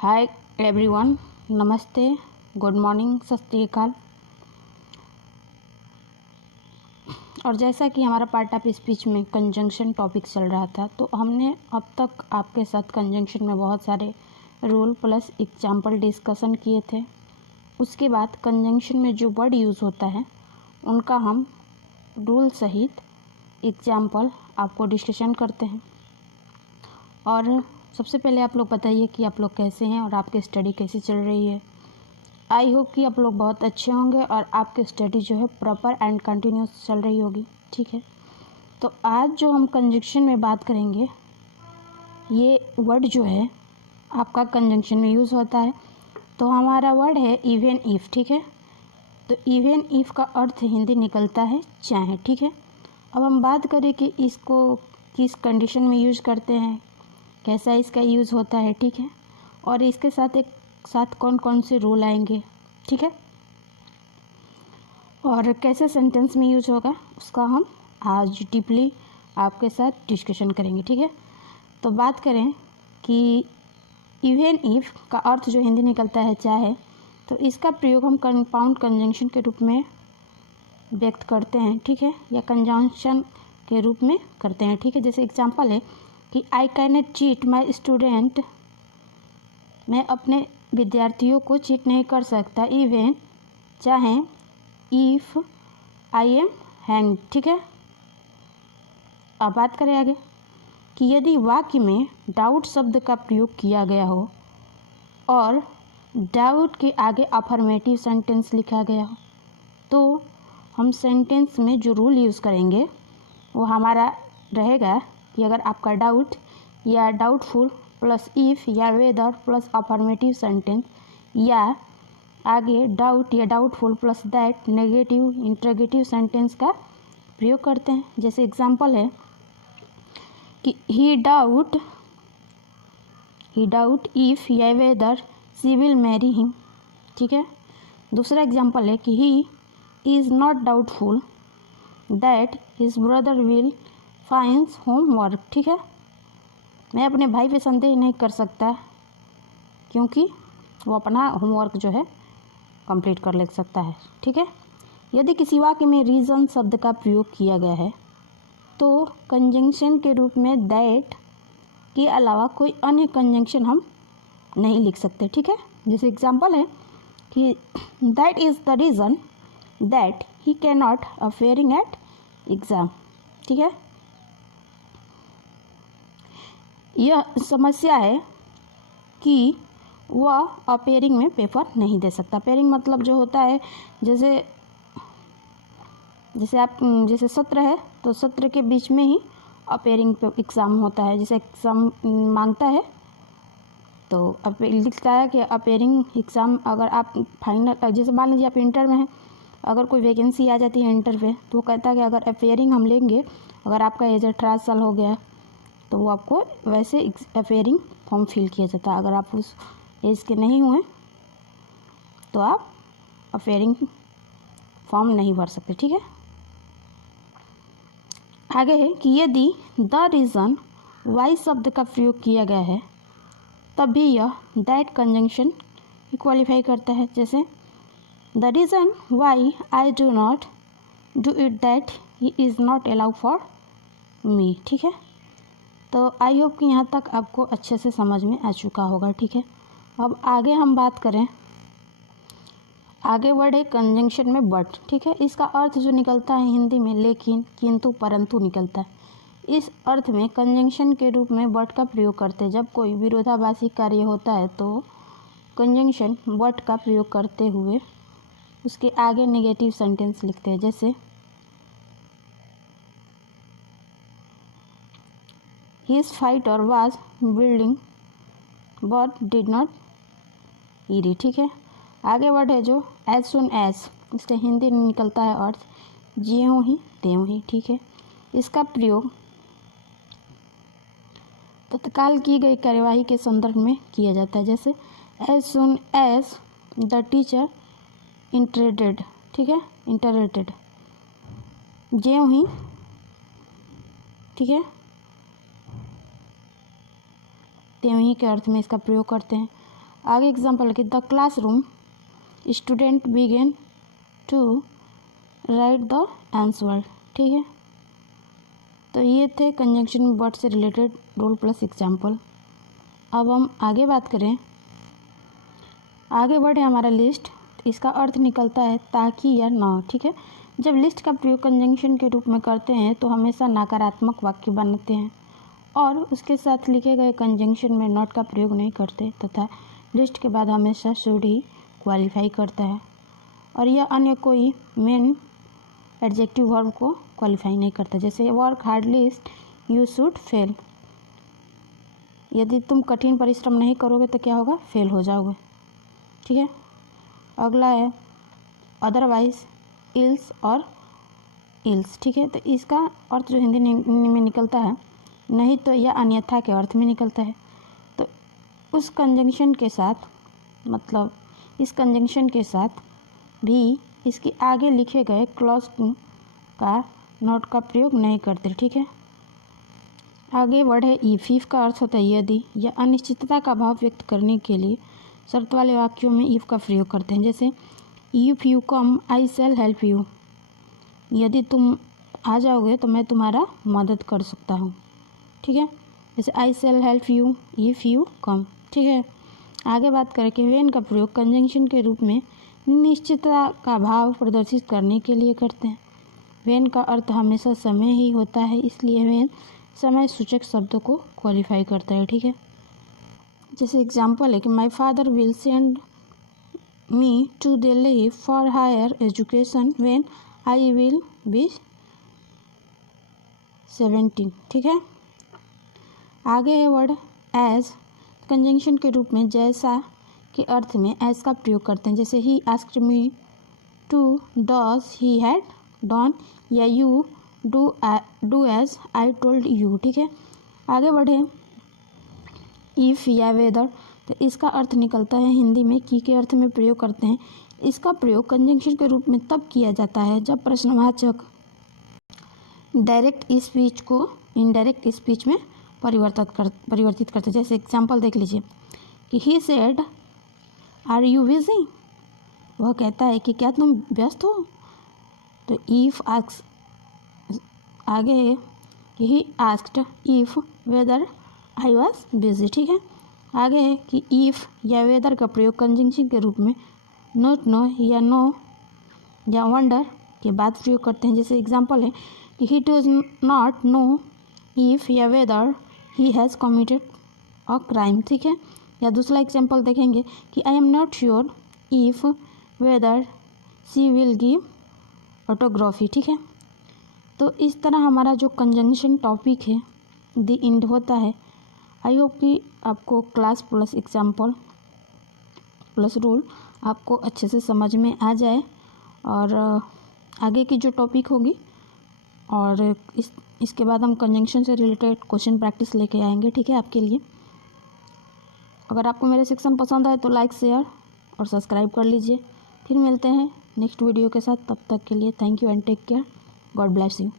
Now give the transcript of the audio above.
Hi everyone, नमस्ते, good morning, सत श्री अकाल। और जैसा कि हमारा पार्ट ऑफ स्पीच में कंजंक्शन टॉपिक चल रहा था, तो हमने अब तक आपके साथ कंजंक्शन में बहुत सारे रूल प्लस एग्जाम्पल डिस्कशन किए थे। उसके बाद कंजंक्शन में जो वर्ड यूज़ होता है उनका हम रूल सहित एग्जाम्पल आपको डिस्कशन करते हैं। और सबसे पहले आप लोग बताइए कि आप लोग कैसे हैं और आपकी स्टडी कैसी चल रही है। आई होप कि आप लोग बहुत अच्छे होंगे और आपकी स्टडी जो है प्रॉपर एंड कंटिन्यूस चल रही होगी। ठीक है, तो आज जो हम कंजंक्शन में बात करेंगे, ये वर्ड जो है आपका कंजंक्शन में यूज़ होता है। तो हमारा वर्ड है इवन इफ़। ठीक है, तो इवन इफ़ का अर्थ हिंदी निकलता है चाहे। ठीक है, अब हम बात करें कि इसको किस कंडीशन में यूज़ करते हैं, कैसा इसका यूज़ होता है। ठीक है, और इसके साथ कौन कौन से रूल आएंगे। ठीक है, और कैसे सेंटेंस में यूज होगा उसका हम आज डीपली आपके साथ डिस्कशन करेंगे। ठीक है, तो बात करें कि इवन इफ़ का अर्थ जो हिंदी निकलता है चाहे, तो इसका प्रयोग हम कंपाउंड कंजंक्शन के रूप में व्यक्त करते हैं। ठीक है, या कंजंक्शन के रूप में करते हैं। ठीक है, जैसे एग्जांपल है कि I can not cheat my student, मैं अपने विद्यार्थियों को चीट नहीं कर सकता, इवन चाहे इफ़ आई एम हैंग। ठीक है, अब बात करें आगे कि यदि वाक्य में डाउट शब्द का प्रयोग किया गया हो और डाउट के आगे अफर्मेटिव सेंटेंस लिखा गया हो, तो हम सेंटेंस में जो रूल यूज़ करेंगे वो हमारा रहेगा कि अगर आपका डाउट या डाउटफुल प्लस इफ़ या वेदर प्लस अफर्मेटिव सेंटेंस, या आगे डाउट या doubtful plus that negative interrogative sentence का प्रयोग करते हैं। जैसे एग्जांपल है कि ही डाउट इफ़ या weather she will marry him. ठीक है, दूसरा एग्जांपल है कि he is not doubtful that his brother will फाइंस homework. ठीक है, मैं अपने भाई पे संदेह नहीं कर सकता क्योंकि वो अपना होमवर्क जो है कंप्लीट कर ले सकता है। ठीक है, यदि किसी वाक्य में रीज़न शब्द का प्रयोग किया गया है तो कंजंक्शन के रूप में दैट के अलावा कोई अन्य कंजंक्शन हम नहीं लिख सकते। ठीक है, जैसे एग्जांपल है कि that is the reason that he can not appearing at exam. ठीक है, यह समस्या है कि वह अपेयरिंग में पेपर नहीं दे सकता। अपेयरिंग मतलब जो होता है, जैसे सत्र है तो सत्र के बीच में ही अपेयरिंग पे एग्ज़ाम होता है। जैसे एग्ज़ाम मांगता है तो लिखता है कि अपेयरिंग एग्ज़ाम, अगर आप फाइनल, जैसे मान लीजिए आप इंटर में हैं, अगर कोई वैकेंसी आ जाती है इंटर पे, तो वो कहता है कि अगर अपेयरिंग हम लेंगे, अगर आपका एज 18 साल हो गया तो वो आपको वैसे अपेयरिंग फॉर्म फिल किया जाता है। अगर आप उस एज के नहीं हुए तो आप अपेयरिंग फॉर्म नहीं भर सकते। ठीक है, आगे है कि यदि द रीज़न वाई शब्द का प्रयोग किया गया है तब भी यह दैट कंजंक्शन क्वालिफाई करता है। जैसे the reason why I do not do it that he is not allow for me. ठीक है, तो आई होप कि यहाँ तक आपको अच्छे से समझ में आ चुका होगा। ठीक है, अब आगे हम बात करें, आगे वर्ड है कंजंक्शन में बट। ठीक है, इसका अर्थ जो निकलता है हिंदी में लेकिन, किंतु, परंतु निकलता है। इस अर्थ में कंजंक्शन के रूप में बट का प्रयोग करते हैं। जब कोई विरोधाभासी कार्य होता है तो कंजंक्शन बट का प्रयोग करते हुए उसके आगे नेगेटिव सेंटेंस लिखते हैं। जैसे His fighter was building but did not eat it। ठीक है, आगे वर्ड है जो as soon as, इसका हिंदी में निकलता है अर्थ ज्यों ही त्यों ही। ठीक है, इसका प्रयोग तत्काल की गई कार्यवाही के संदर्भ में किया जाता है। जैसे as soon as the teacher interrupted। ठीक है, इंटरेटेड ज्यों ही, ठीक है, त्यों ही के अर्थ में इसका प्रयोग करते हैं। आगे एग्जाम्पल है कि the classroom student begin to write the answer. ठीक है, तो ये थे कंजंक्शन वर्ड से रिलेटेड रूल प्लस एग्जाम्पल। अब हम आगे बात करें, आगे बढ़े हमारा लिस्ट। इसका अर्थ निकलता है ताकि या न। ठीक है, जब लिस्ट का प्रयोग कंजंक्शन के रूप में करते हैं तो हमेशा नकारात्मक वाक्य बनते हैं और उसके साथ लिखे गए कंजंक्शन में नॉट का प्रयोग नहीं करते तथा लिस्ट के बाद हमेशा शुड ही क्वालिफाई करता है और यह अन्य कोई मेन एडजेक्टिव वर्ब को क्वालिफाई नहीं करता। जैसे work hard list you should fail, यदि तुम कठिन परिश्रम नहीं करोगे तो क्या होगा, फेल हो जाओगे। ठीक है, अगला है अदरवाइज, इल्स और इल्स। ठीक है, तो इसका अर्थ जो हिंदी में निकलता है नहीं तो या अन्यथा के अर्थ में निकलता है। तो उस कंजंक्शन के साथ, मतलब इस कंजंक्शन के साथ भी इसके आगे लिखे गए क्लॉज का नॉट का प्रयोग नहीं करते। ठीक है, आगे बढ़े इफ का अर्थ होता है यदि या अनिश्चितता का भाव व्यक्त करने के लिए शर्त वाले वाक्यों में इफ का प्रयोग करते हैं। जैसे if you come I shall help you, यदि तुम आ जाओगे तो मैं तुम्हारा मदद कर सकता हूँ। ठीक है, जैसे I shall help you if you come. ठीक है, आगे बात करें कि व्हेन का प्रयोग कंजंक्शन के रूप में निश्चितता का भाव प्रदर्शित करने के लिए करते हैं। व्हेन का अर्थ हमेशा समय ही होता है, इसलिए व्हेन समय सूचक शब्दों को क्वालिफाई करता है। ठीक है, जैसे एग्जाम्पल है कि my father will send me to Delhi for higher education when I will be 17। ठीक है, आगे है वर्ड एज, कंजंक्शन के रूप में जैसा के अर्थ में एज का प्रयोग करते हैं। जैसे he asked me to does he had done, या you do as I told you. ठीक है, आगे बढ़े इफ़ या वेदर, तो इसका अर्थ निकलता है हिंदी में की के अर्थ में प्रयोग करते हैं। इसका प्रयोग कंजंक्शन के रूप में तब किया जाता है जब प्रश्नवाचक डायरेक्ट स्पीच को इनडायरेक्ट स्पीच में परिवर्तित करते हैं। जैसे एग्जाम्पल देख लीजिए कि he said are you busy, वह कहता है कि क्या तुम व्यस्त हो। तो इफ़ आस्क, आगे है कि he asked if whether I was busy. ठीक है, आगे है कि इफ़ या वेदर का प्रयोग कंजंक्शन के रूप में नॉट नो या नो या वंडर के बाद प्रयोग करते हैं। जैसे एग्जाम्पल है कि he does not know if या whether he has committed a crime. ठीक है, या दूसरा एग्जाम्पल देखेंगे कि I am not sure if whether she will give autography. ठीक है, तो इस तरह हमारा जो कंजंक्शन टॉपिक है द एंड होता है। आई होप कि आपको class plus example plus rule आपको अच्छे से समझ में आ जाए और आगे की जो टॉपिक होगी और इसके बाद हम कंजंक्शन से रिलेटेड क्वेश्चन प्रैक्टिस लेके आएंगे। ठीक है, आपके लिए अगर आपको मेरे सेक्शन पसंद आए तो लाइक शेयर और सब्सक्राइब कर लीजिए। फिर मिलते हैं नेक्स्ट वीडियो के साथ, तब तक के लिए thank you and take care, God bless you.